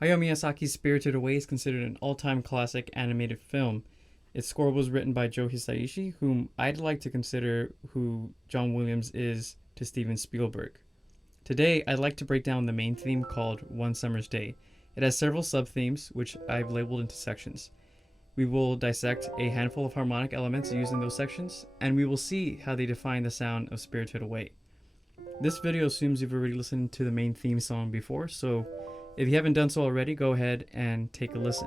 Hayao Miyazaki's Spirited Away is considered an all-time classic animated film. Its score was written by Joe Hisaishi, whom I'd like to consider who John Williams is to Steven Spielberg. Today, I'd like to break down the main theme called One Summer's Day. It has several sub-themes, which I've labeled into sections. We will dissect a handful of harmonic elements used in those sections, and we will see how they define the sound of Spirited Away. This video assumes you've already listened to the main theme song before, so if you haven't done so already, go ahead and take a listen.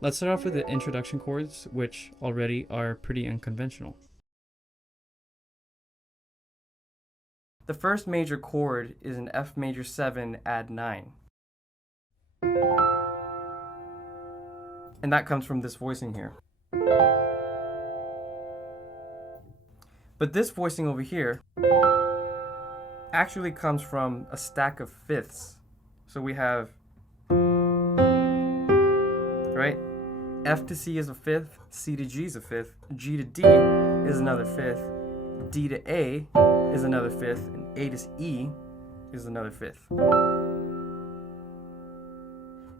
Let's start off with the introduction chords, which already are pretty unconventional. The first major chord is an F major 7 add 9. And that comes from this voicing here. But this voicing over here actually comes from a stack of fifths. So we have, right? F to C is a fifth, C to G is a fifth, G to D is another fifth, D to A is another fifth, and A to E is another fifth.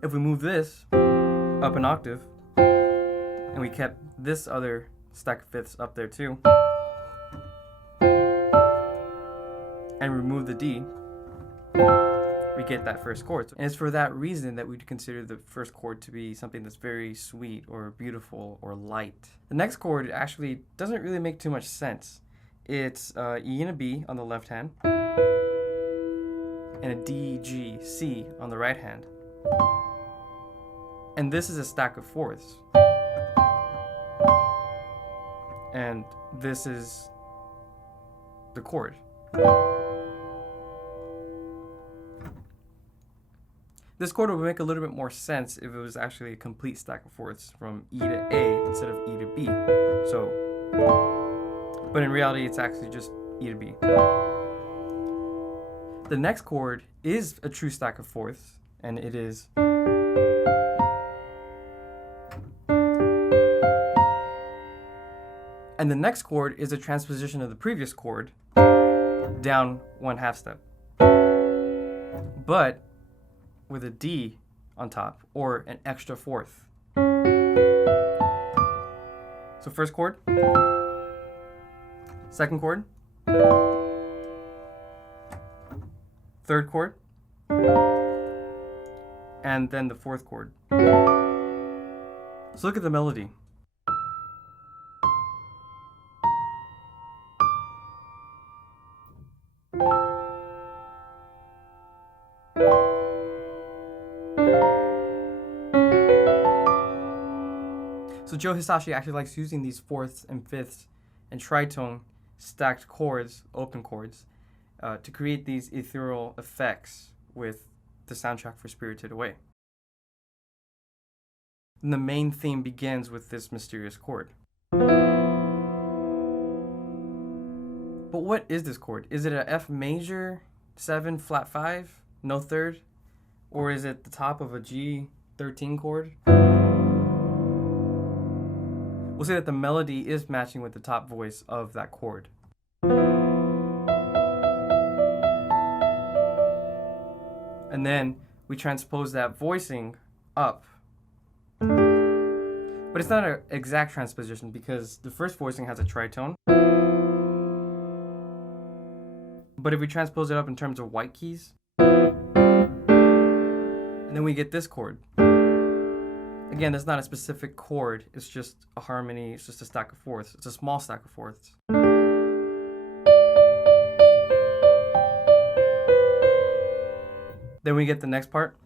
If we move this up an octave, and we kept this other stack of fifths up there too, and remove the D, we get that first chord. And it's for that reason that we'd consider the first chord to be something that's very sweet or beautiful or light. The next chord actually doesn't really make too much sense. It's E and a B on the left hand, and a D, G, C on the right hand. And this is a stack of fourths. And this is the chord. This chord would make a little bit more sense if it was actually a complete stack of fourths from E to A instead of E to B. But in reality, it's actually just E to B. The next chord is a true stack of fourths, and it is and the next chord is a transposition of the previous chord down 1/2 step, but with a D on top, or an extra fourth. So first chord, second chord, third chord, and then the fourth chord. So look at the melody. So Joe Hisaishi actually likes using these fourths and fifths and tritone stacked chords, open chords, to create these ethereal effects with the soundtrack for Spirited Away. And the main theme begins with this mysterious chord. But what is this chord? Is it a F major 7 flat 5, no third? Or is it the top of a G13 chord? We'll say that the melody is matching with the top voice of that chord. And then we transpose that voicing up. But it's not an exact transposition because the first voicing has a tritone. But if we transpose it up in terms of white keys, and then we get this chord. Again, that's not a specific chord, it's just a harmony, it's just a stack of fourths. It's a small stack of fourths. Then we get the next part.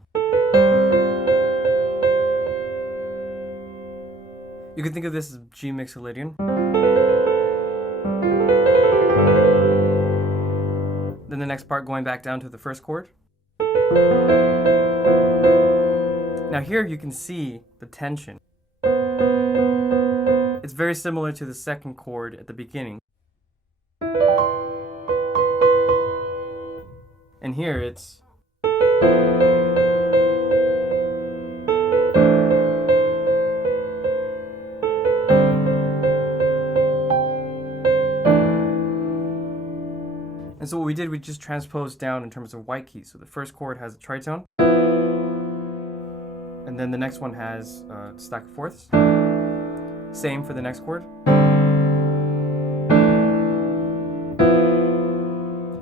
You can think of this as G mixolydian. Then the next part going back down to the first chord. Now here you can see the tension. It's very similar to the second chord at the beginning. And here it's and so what we did, we just transposed down in terms of white keys. So the first chord has a tritone. And then the next one has a stack of fourths. Same for the next chord.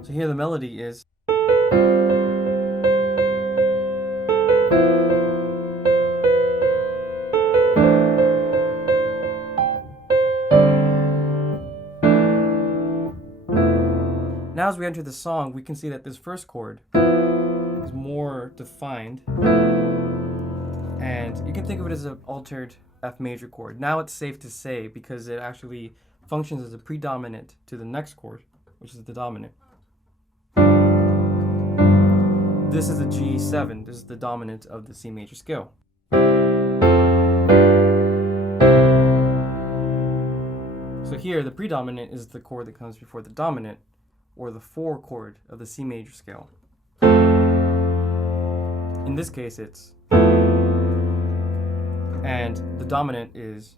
So here the melody is. Now as we enter the song, we can see that this first chord is more defined. And you can think of it as an altered F major chord. Now it's safe to say because it actually functions as a predominant to the next chord, which is the dominant. This is a G7. This is the dominant of the C major scale. So here, the predominant is the chord that comes before the dominant, or the 4 chord of the C major scale. In this case, it's, and the dominant is,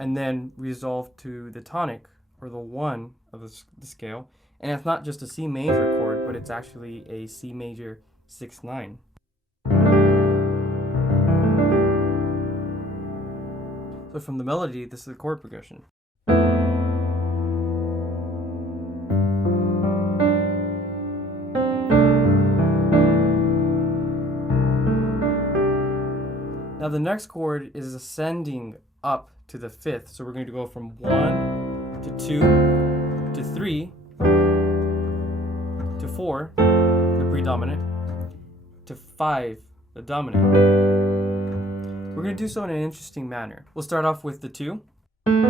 and then resolved to the tonic, or the 1 of the scale. And it's not just a C major chord, but it's actually a C major 6/9. So from the melody, this is the chord progression. Now the next chord is ascending up to the 5th. So we're going to go from 1 to 2 to 3 to 4, the predominant, to 5, the dominant. We're going to do so in an interesting manner. We'll start off with the 2. And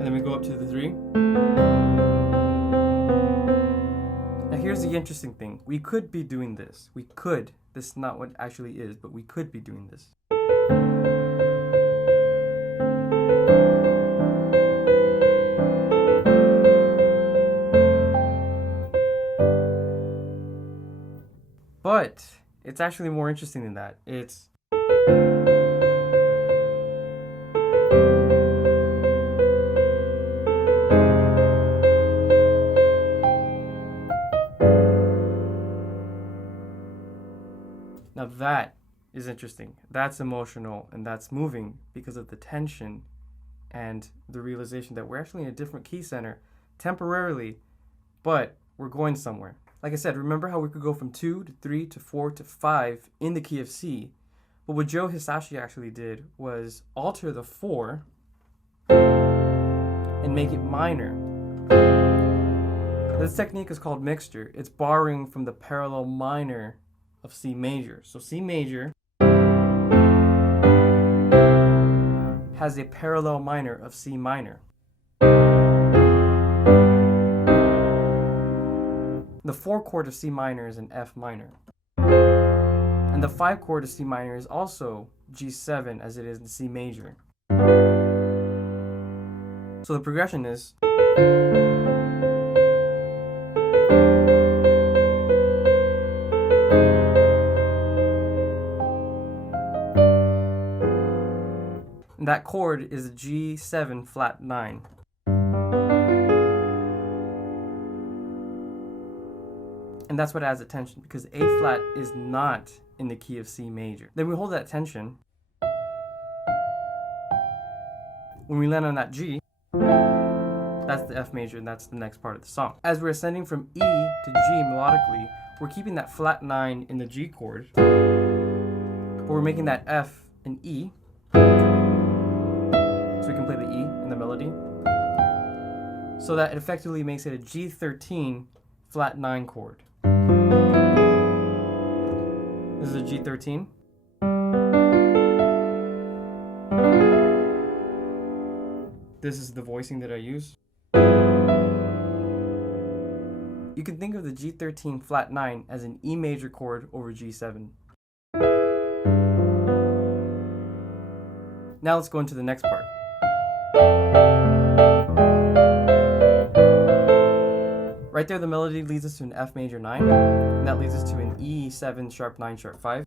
then we go up to the 3. Now here's the interesting thing. We could be doing this. We could. This is not what it actually is, but we could be doing this. But it's actually more interesting than that. It's now that is interesting. That's emotional and that's moving because of the tension and the realization that we're actually in a different key center temporarily, but we're going somewhere. Like I said, remember how we could go from 2 to 3 to 4 to 5 in the key of C? But what Joe Hisaishi actually did was alter the 4 and make it minor. This technique is called mixture. It's borrowing from the parallel minor of C major. So C major has a parallel minor of C minor. The 4 chord of C minor is an F minor. And the 5 chord of C minor is also G7 as it is in C major. So the progression is and that chord is a G7 flat 9. And that's what adds attention because A flat is not in the key of C major. Then we hold that tension. When we land on that G, that's the F major and that's the next part of the song. As we're ascending from E to G melodically, we're keeping that flat 9 in the G chord, but we're making that F an E, so we can play the E in the melody. So that it effectively makes it a G13 flat 9 chord. This is a G13. This is the voicing that I use. You can think of the G13 flat 9 as an E major chord over G7. Now let's go into the next part. Right there, the melody leads us to an F major 9, and that leads us to an E7 sharp 9 sharp 5.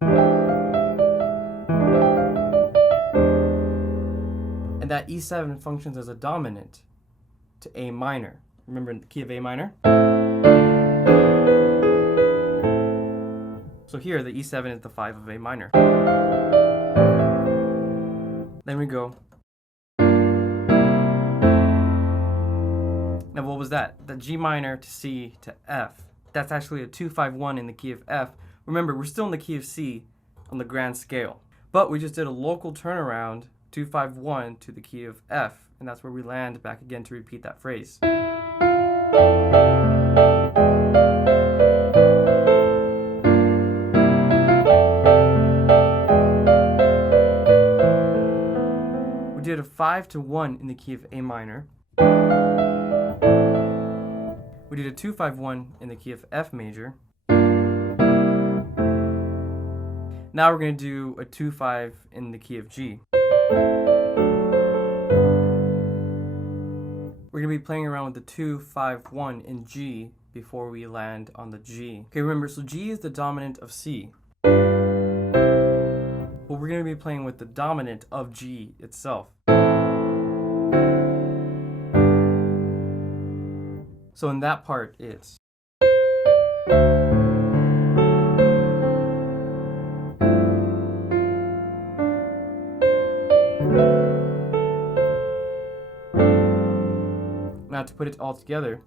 And that E7 functions as a dominant to A minor. Remember in the key of A minor? So here, the E7 is the 5 of A minor. Then we go. Now what was that? The G minor to C to F. That's actually a 2-5-1 in the key of F. Remember, we're still in the key of C on the grand scale. But we just did a local turnaround, 2-5-1 to the key of F. And that's where we land back again to repeat that phrase. We did a 5-1 in the key of A minor. We did a 2-5-1 in the key of F major. Now we're going to do a 2-5 in the key of G. We're going to be playing around with the 2-5-1 in G before we land on the G. Okay, remember, so G is the dominant of C. But we're going to be playing with the dominant of G itself. So in that part, it's now to put it all together.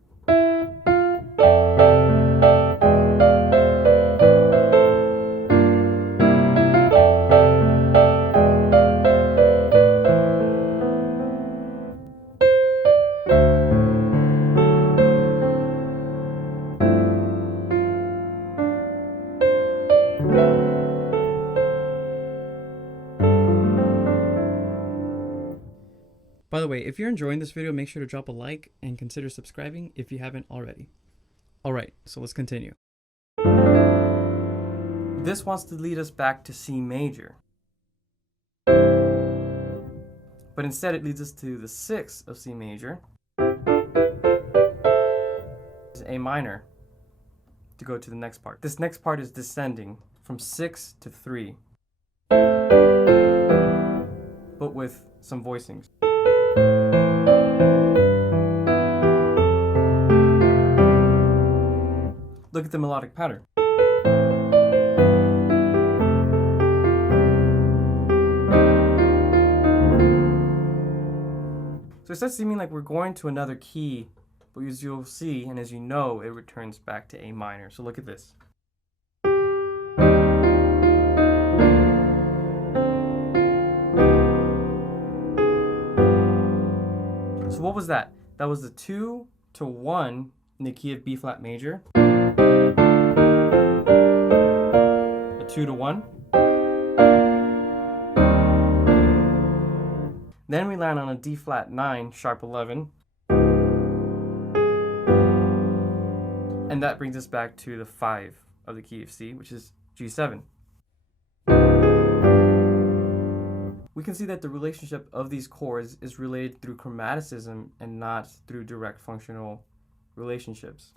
By the way, if you're enjoying this video, make sure to drop a like and consider subscribing if you haven't already. Alright, so let's continue. This wants to lead us back to C major. But instead it leads us to the 6 of C major. It's A minor to go to the next part. This next part is descending from 6 to 3. But with some voicings. Look at the melodic pattern. So it starts seeming like we're going to another key, but as you'll see, and as you know, it returns back to A minor. So look at this. So what was that? That was the 2-1 in the key of B flat major. A 2-1. Then we land on a D flat 9, sharp 11. And that brings us back to the 5 of the key of C, which is G7. We can see that the relationship of these chords is related through chromaticism and not through direct functional relationships.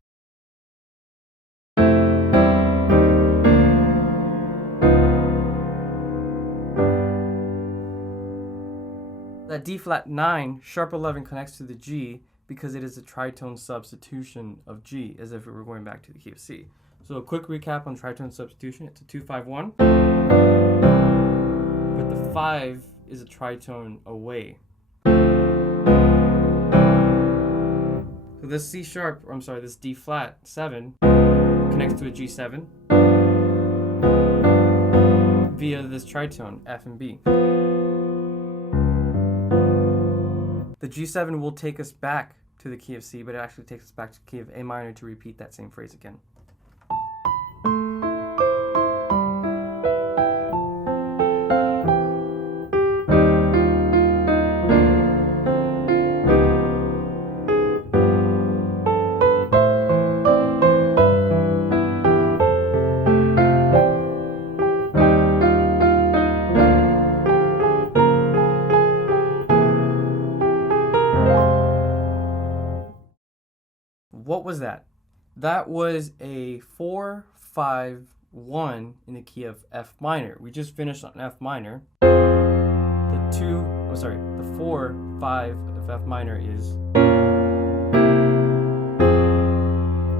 That D flat 9, sharp 11 connects to the G because it is a tritone substitution of G, as if it were going back to the key of C. So a quick recap on tritone substitution. It's a 2-5-1. But the 5 is a tritone away. So this C sharp, or I'm sorry, this D flat 7 connects to a G7 via this tritone, F and B. The G7 will take us back to the key of C, but it actually takes us back to the key of A minor to repeat that same phrase again. What was that? That was a 4-5-1 in the key of F minor. We just finished on F minor. The 4-5 of F minor is.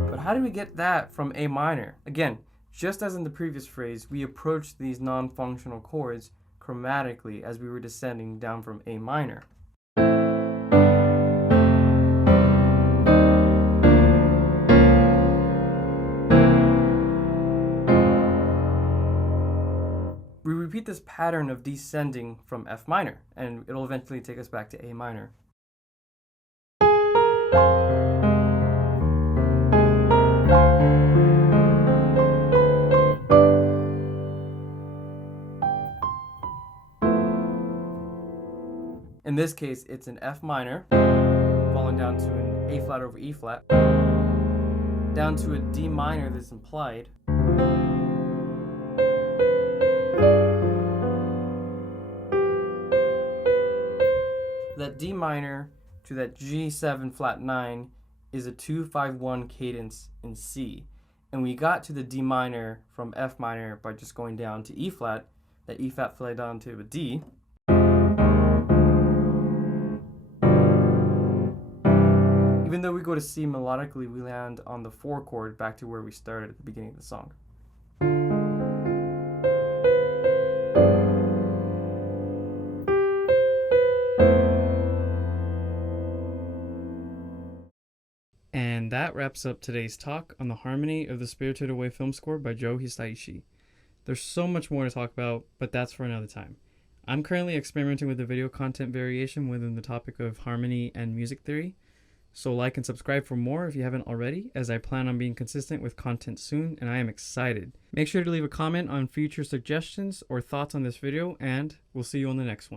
But how do we get that from A minor? Again, Just as in the previous phrase, we approach these non-functional chords chromatically as we were descending down from A minor. We repeat this pattern of descending from F minor, and it'll eventually take us back to A minor. In this case, it's an F minor, falling down to an A flat over E flat, down to a D minor that's implied, that D minor to that G7 flat 9 is a 2-5-1 cadence in C. And we got to the D minor from F minor by just going down to E flat, that E flat fell down to a D. Even though we go to C melodically, we land on the 4 chord back to where we started at the beginning of the song. And that wraps up today's talk on the harmony of the Spirited Away film score by Joe Hisaishi. There's so much more to talk about, but that's for another time. I'm currently experimenting with the video content variation within the topic of harmony and music theory. So like and subscribe for more if you haven't already, as I plan on being consistent with content soon, and I am excited. Make sure to leave a comment on future suggestions or thoughts on this video, and we'll see you on the next one.